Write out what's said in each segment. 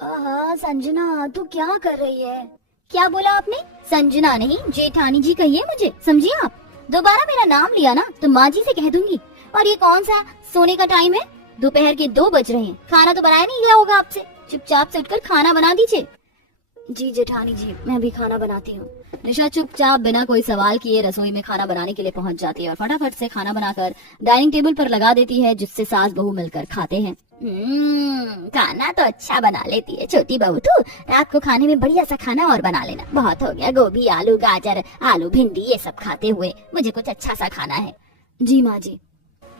संजना तू क्या कर रही है? क्या बोला आपने? संजना नहीं जेठानी जी कहिए मुझे, समझिए आप। दोबारा मेरा नाम लिया ना तो माँ जी से कह दूंगी। और ये कौन सा सोने का टाइम है? दोपहर के 2 बज रहे हैं। खाना तो बनाया नहीं गया होगा आपसे, चुपचाप से उठकर खाना बना दीजिए। जी जेठानी जी, मैं भी खाना बनाती हूँ। निशा चुपचाप बिना कोई सवाल किए रसोई में खाना बनाने के लिए पहुंच जाती है और फटाफट से खाना बनाकर डाइनिंग टेबल पर लगा देती है, जिससे सास बहू मिलकर खाते हैं। खाना तो अच्छा बना लेती है छोटी बहू तू। रात को खाने में बढ़िया सा खाना और बना लेना। बहुत हो गया गोभी आलू गाजर आलू भिंडी ये सब खाते हुए, मुझे कुछ अच्छा सा खाना है। जी माँ जी।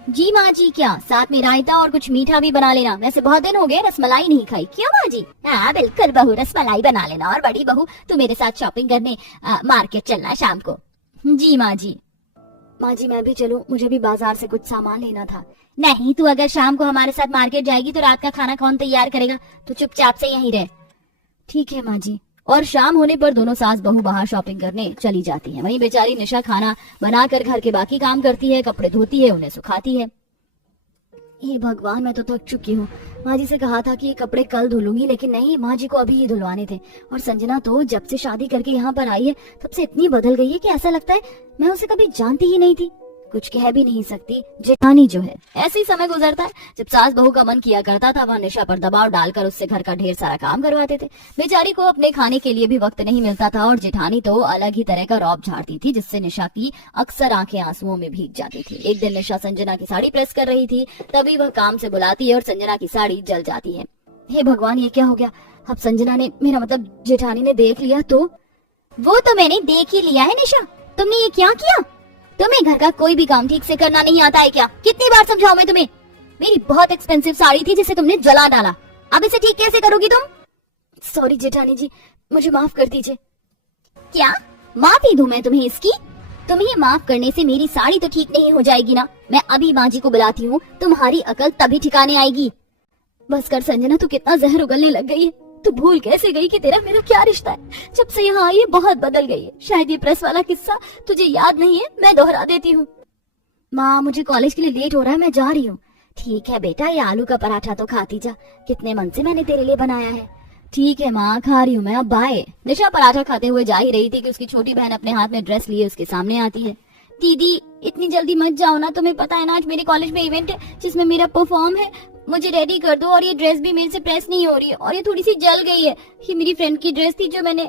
जी माँ जी क्या, साथ में रायता और कुछ मीठा भी बना लेना। वैसे बहुत दिन हो गए रसमलाई नहीं खाई। क्यों माँ जी? हाँ बिल्कुल बहू, रसमलाई बना लेना। और बड़ी बहू तू मेरे साथ शॉपिंग करने मार्केट चलना शाम को। जी माँ जी। माँ जी मैं भी चलूं? मुझे भी बाजार से कुछ सामान लेना था। नहीं, तू अगर शाम को हमारे साथ मार्केट जाएगी तो रात का खाना कौन तैयार करेगा? तू चुपचाप से यहीं रह। ठीक है माँ जी। और शाम होने पर दोनों सास बहू बाहर शॉपिंग करने चली जाती हैं। वहीं बेचारी निशा खाना बनाकर घर के बाकी काम करती है, कपड़े धोती है, उन्हें सुखाती है। ये भगवान, मैं तो थक चुकी हूँ। माँ जी से कहा था कि ये कपड़े कल धुलूंगी, लेकिन नहीं, माँ जी को अभी ही धुलवाने थे। और संजना तो जब से शादी करके यहाँ पर आई है तब से इतनी बदल गई है कि ऐसा लगता है मैं उसे कभी जानती ही नहीं थी। कुछ कह भी नहीं सकती जेठानी जो है। ऐसे ही समय गुजरता है। जब सास बहू का मन किया करता था वह निशा पर दबाव डालकर उससे घर का ढेर सारा काम करवाते थे। बेचारी को अपने खाने के लिए भी वक्त नहीं मिलता था और जेठानी तो अलग ही तरह का रौब झाड़ती थी, जिससे निशा की अक्सर आंखें आंसुओं में भीग जाती थी। एक दिन निशा संजना की साड़ी प्रेस कर रही थी, तभी वह काम से बुलाती है और संजना की साड़ी जल जाती है। हे भगवान, ये क्या हो गया? अब संजना ने, मेरा मतलब जेठानी ने देख लिया तो? वो तो मैंने देख ही लिया है निशा, तुमने ये क्या किया? तुम्हें घर का कोई भी काम ठीक से करना नहीं आता है क्या? कितनी बार समझाऊं मैं तुम्हें? मेरी बहुत एक्सपेंसिव साड़ी थी जिसे तुमने जला डाला, अब इसे ठीक कैसे करोगी तुम? सॉरी जेठानी जी, मुझे माफ कर दीजिए। क्या माफी दूं मैं तुम्हें इसकी? तुम्हें माफ करने से मेरी साड़ी तो ठीक नहीं हो जाएगी ना। मैं अभी माँ जी को बुलाती हूँ, तुम्हारी अकल तभी ठिकाने आएगी। बस कर संजना, तू कितना जहर उगलने लग गई है। तू भूल कैसे गई कि तेरा मेरा क्या रिश्ता है? जब से यहाँ आई है बहुत बदल गई है। शायद ये प्रेस वाला किस्सा तुझे याद नहीं है, मैं दोहरा देती हूँ। माँ मुझे कॉलेज के लिए लेट हो रहा है, मैं जा रही हूँ। ठीक है बेटा, ये आलू का पराठा तो खाती जा, कितने मन से मैंने तेरे लिए बनाया है। ठीक है माँ, खा रही हूँ मैं, अब बाय। निशा पराठा खाते हुए जा ही रही थी कि उसकी छोटी बहन अपने हाथ में ड्रेस लिए उसके सामने आती है। दीदी इतनी जल्दी मत जाओ ना, तुम्हें पता है ना आज मेरे कॉलेज में इवेंट है जिसमें मेरा परफॉर्म है, मुझे रेडी कर दो। और ये ड्रेस भी मेरे से प्रेस नहीं हो रही है और ये थोड़ी सी जल गई है। ये मेरी फ्रेंड की ड्रेस थी जो मैंने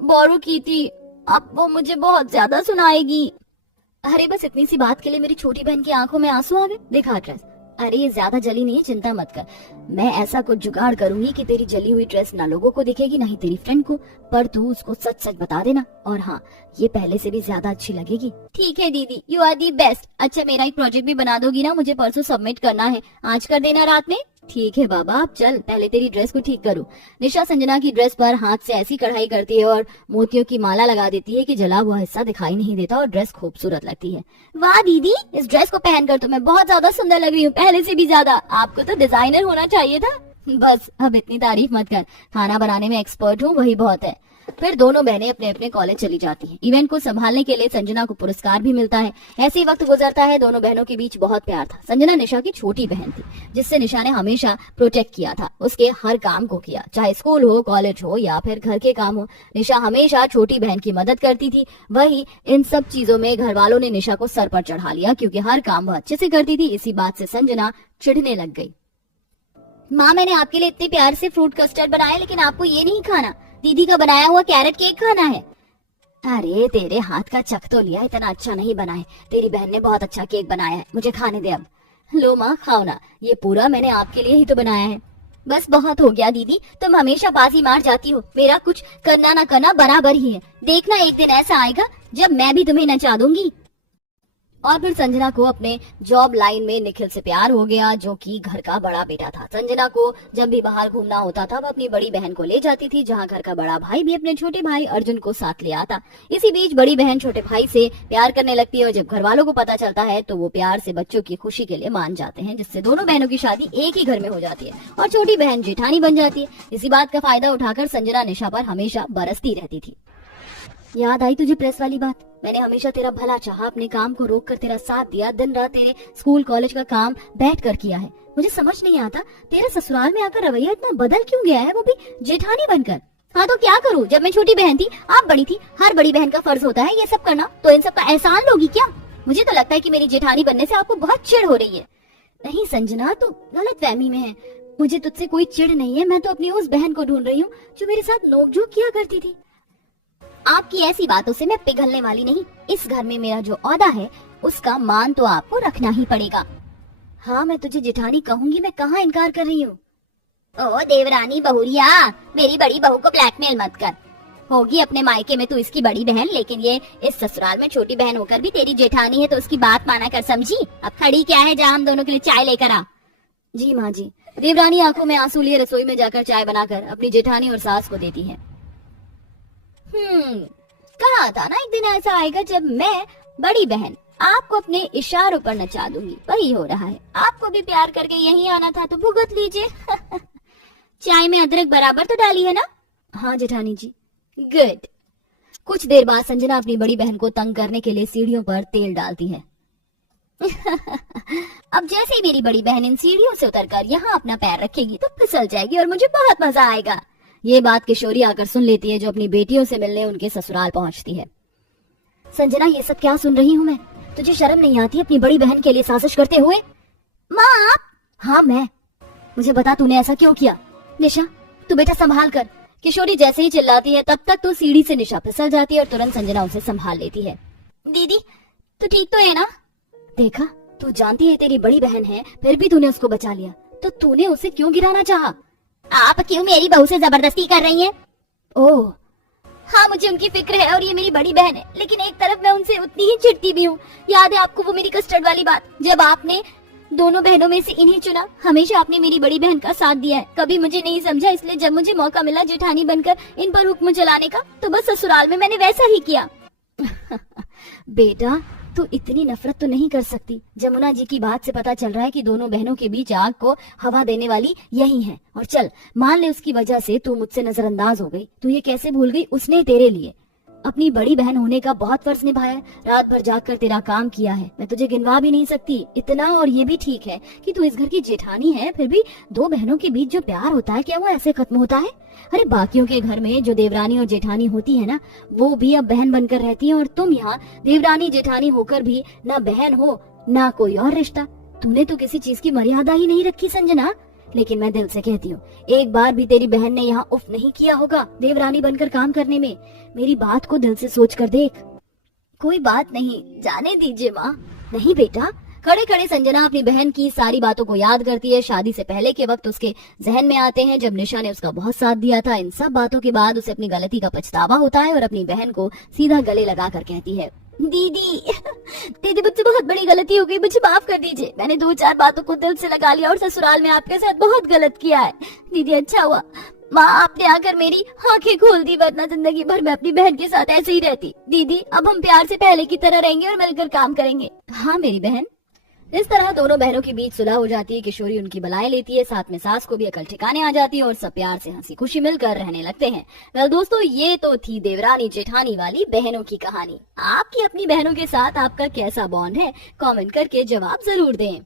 बोरो की थी, अब वो मुझे बहुत ज्यादा सुनाएगी। अरे बस इतनी सी बात के लिए मेरी छोटी बहन की आंखों में आंसू आ गए। देखा ड्रेस, अरे ये ज्यादा जली नहीं है, चिंता मत कर। मैं ऐसा कुछ जुगाड़ करूंगी कि तेरी जली हुई ड्रेस ना लोगों को दिखेगी ना ही तेरी फ्रेंड को, पर तू उसको सच सच बता देना। और हाँ, ये पहले से भी ज्यादा अच्छी लगेगी। ठीक है दीदी, यू आर दी बेस्ट। अच्छा मेरा एक प्रोजेक्ट भी बना दोगी ना? मुझे परसों सबमिट करना है, आज कर देना रात में। ठीक है बाबा, अब चल पहले तेरी ड्रेस को ठीक करूं। निशा संजना की ड्रेस पर हाथ से ऐसी कढ़ाई करती है और मोतियों की माला लगा देती है कि जला हुआ हिस्सा दिखाई नहीं देता और ड्रेस खूबसूरत लगती है। वाह दीदी, इस ड्रेस को पहनकर तो मैं बहुत ज्यादा सुंदर लग रही हूँ, पहले से भी ज्यादा। आपको तो डिजाइनर होना चाहिए था। बस अब इतनी तारीफ मत कर, खाना बनाने में एक्सपर्ट हूँ, वही बहुत है। फिर दोनों बहनें अपने अपने कॉलेज चली जाती हैं। इवेंट को संभालने के लिए संजना को पुरस्कार भी मिलता है। ऐसे ही वक्त गुजरता है। दोनों बहनों के बीच बहुत प्यार था। संजना निशा की छोटी बहन थी, जिससे निशा ने हमेशा प्रोटेक्ट किया था, उसके हर काम को किया, चाहे स्कूल हो, कॉलेज हो या फिर घर के काम हो। निशा हमेशा छोटी बहन की मदद करती थी। वही इन सब चीजों में घर वालों ने निशा को सर पर चढ़ा लिया, क्योंकि हर काम वह अच्छे से करती थी। इसी बात से संजना चिढ़ने लग गई। माँ मैंने आपके लिए इतने प्यार से फ्रूट कस्टर्ड बनाया, लेकिन आपको ये नहीं खाना, दीदी का बनाया हुआ कैरेट केक खाना है। अरे तेरे हाथ का चख तो लिया, इतना अच्छा नहीं बना है। तेरी बहन ने बहुत अच्छा केक बनाया है, मुझे खाने दे अब। लो माँ खाओ ना, ये पूरा मैंने आपके लिए ही तो बनाया है। बस बहुत हो गया दीदी, तुम हमेशा बाजी मार जाती हो, मेरा कुछ करना ना करना बराबर ही है। देखना एक दिन ऐसा आएगा जब मैं भी तुम्हें नचा दूंगी। और फिर संजना को अपने जॉब लाइन में निखिल से प्यार हो गया, जो कि घर का बड़ा बेटा था। संजना को जब भी बाहर घूमना होता था वह अपनी बड़ी बहन को ले जाती थी, जहां घर का बड़ा भाई भी अपने छोटे भाई अर्जुन को साथ ले आता। इसी बीच बड़ी बहन छोटे भाई से प्यार करने लगती है और जब घर वालों को पता चलता है तो वो प्यार से बच्चों की खुशी के लिए मान जाते हैं, जिससे दोनों बहनों की शादी एक ही घर में हो जाती है और छोटी बहन जेठानी बन जाती है। इसी बात का फायदा उठाकर संजना निशा पर हमेशा बरसती रहती थी। याद आई तुझे प्रेस वाली बात? मैंने हमेशा तेरा भला चाहा, अपने काम को रोक कर तेरा साथ दिया, दिन रात तेरे स्कूल कॉलेज का काम बैठ कर किया है। मुझे समझ नहीं आता तेरे ससुराल में आकर रवैया इतना बदल क्यों गया है, वो भी जेठानी बनकर। हाँ तो क्या करूँ, जब मैं छोटी बहन थी आप बड़ी थी, हर बड़ी बहन का फर्ज होता है ये सब करना, तो इन सब का एहसान लोगी क्या? मुझे तो लगता है कि मेरी जेठानी बनने से आपको बहुत चिढ़ हो रही है। नहीं संजना, तू गलतफहमी में है, मुझे तुझसे कोई चिढ़ नहीं है। मैं तो अपनी उस बहन को ढूंढ रही हूँ जो मेरे साथ नोकझोंक किया करती थी। आपकी ऐसी बातों से मैं पिघलने वाली नहीं। इस घर में मेरा जो औहदा है उसका मान तो आपको रखना ही पड़ेगा। हाँ मैं तुझे जेठानी कहूंगी, मैं कहाँ इनकार कर रही हूँ। ओ देवरानी बहुरिया, मेरी बड़ी बहू को ब्लैकमेल मत कर। होगी अपने मायके में तू इसकी बड़ी बहन, लेकिन ये इस ससुराल में छोटी बहन होकर भी तेरी जेठानी है, तो उसकी बात माना कर, समझी? अब खड़ी क्या है, जा हम दोनों के लिए चाय लेकर आ। जी माँ जी। देवरानी आंखों में आंसू लिए रसोई में जाकर चाय बनाकर अपनी जेठानी और सास को देती है। कहा था ना एक दिन ऐसा आएगा जब मैं बड़ी बहन आपको अपने इशारों पर नचा दूंगी। वही हो रहा है, आपको भी प्यार करके यहीं आना था तो भुगत लीजिए। चाय में अदरक बराबर तो डाली है ना? हाँ जेठानी जी। गुड। कुछ देर बाद संजना अपनी बड़ी बहन को तंग करने के लिए सीढ़ियों पर तेल डालती है। अब जैसे ही मेरी बड़ी बहन इन सीढ़ियों से उतरकर यहाँ अपना पैर रखेगी तो फिसल जाएगी और मुझे बहुत मजा आएगा। ये बात किशोरी आकर सुन लेती है, जो अपनी बेटियों से मिलने उनके ससुराल पहुँचती है। संजना ये सब क्या सुन रही हूँ मैं? तुझे शर्म नहीं आती अपनी बड़ी बहन के लिए साजिश करते हुए? माँ। हाँ मैं। मुझे बता तूने ऐसा क्यों किया? निशा तू बेटा संभाल कर। किशोरी जैसे ही चिल्लाती है तब तक तो सीढ़ी से निशा फिसल जाती है और तुरंत संजना उसे संभाल लेती है। दीदी तू ठीक तो है ना? देखा, तू जानती है तेरी बड़ी बहन है, फिर भी तूने उसको बचा लिया, तो तूने उसे क्यों गिराना चाहा? आप क्यों मेरी बहू से जबरदस्ती कर रही हैं? ओह हाँ मुझे उनकी फिक्र है और ये मेरी बड़ी बहन है, लेकिन एक तरफ मैं उनसे उतनी ही चिढ़ती भी हूँ। याद है आपको वो मेरी कस्टर्ड वाली बात, जब आपने दोनों बहनों में से इन्हें चुना? हमेशा आपने मेरी बड़ी बहन का साथ दिया है, कभी मुझे नहीं समझा, इसलिए जब मुझे मौका मिला जेठानी बनकर इन पर हुक्म चलाने का तो बस ससुराल में मैंने वैसा ही किया। बेटा तू इतनी नफरत तो नहीं कर सकती। जमुना जी की बात से पता चल रहा है कि दोनों बहनों के बीच आग को हवा देने वाली यही है। और चल मान ले उसकी वजह से तू मुझसे नजरअंदाज हो गई, तू ये कैसे भूल गई उसने तेरे लिए अपनी बड़ी बहन होने का बहुत फर्ज निभाया है, रात भर जाग कर तेरा काम किया है। मैं तुझे गिनवा भी नहीं सकती इतना। और ये भी ठीक है कि तू इस घर की जेठानी है, फिर भी दो बहनों के बीच जो प्यार होता है क्या वो ऐसे खत्म होता है? अरे बाकियों के घर में जो देवरानी और जेठानी होती है ना, वो भी अब बहन बनकर रहती है, और तुम यहाँ देवरानी जेठानी होकर भी ना बहन हो ना कोई और रिश्ता। तूने तो किसी चीज की मर्यादा ही नहीं रखी संजना। लेकिन मैं दिल से कहती हूँ, एक बार भी तेरी बहन ने यहाँ उफ नहीं किया होगा देवरानी बनकर काम करने में। मेरी बात को दिल से सोच कर देख। कोई बात नहीं, जाने दीजिए माँ। नहीं बेटा। खड़े खड़े संजना अपनी बहन की सारी बातों को याद करती है। शादी से पहले के वक्त उसके जहन में आते हैं जब निशा ने उसका बहुत साथ दिया था। इन सब बातों के बाद उसे अपनी गलती का पछतावा होता है और अपनी बहन को सीधा गले लगा कर कहती है, दीदी दीदी मुझसे बहुत बड़ी गलती हो गई, मुझे माफ कर दीजिए। मैंने 2-4 बातों को दिल से लगा लिया और ससुराल में आपके साथ बहुत गलत किया है। दीदी अच्छा हुआ माँ आपने आकर मेरी आंखें खोल दी, वरना जिंदगी भर मैं अपनी बहन के साथ ऐसे ही रहती। दीदी अब हम प्यार से पहले की तरह रहेंगे और मिलकर काम करेंगे। हाँ मेरी बहन। इस तरह दोनों बहनों के बीच सुलह हो जाती है। किशोरी उनकी बलाएं लेती है, साथ में सास को भी अकल ठिकाने आ जाती है और सब प्यार से हंसी खुशी मिलकर रहने लगते हैं। वेल दोस्तों, ये तो थी देवरानी जेठानी वाली बहनों की कहानी। आपकी अपनी बहनों के साथ आपका कैसा बॉन्ड है, कमेंट करके जवाब जरूर दें।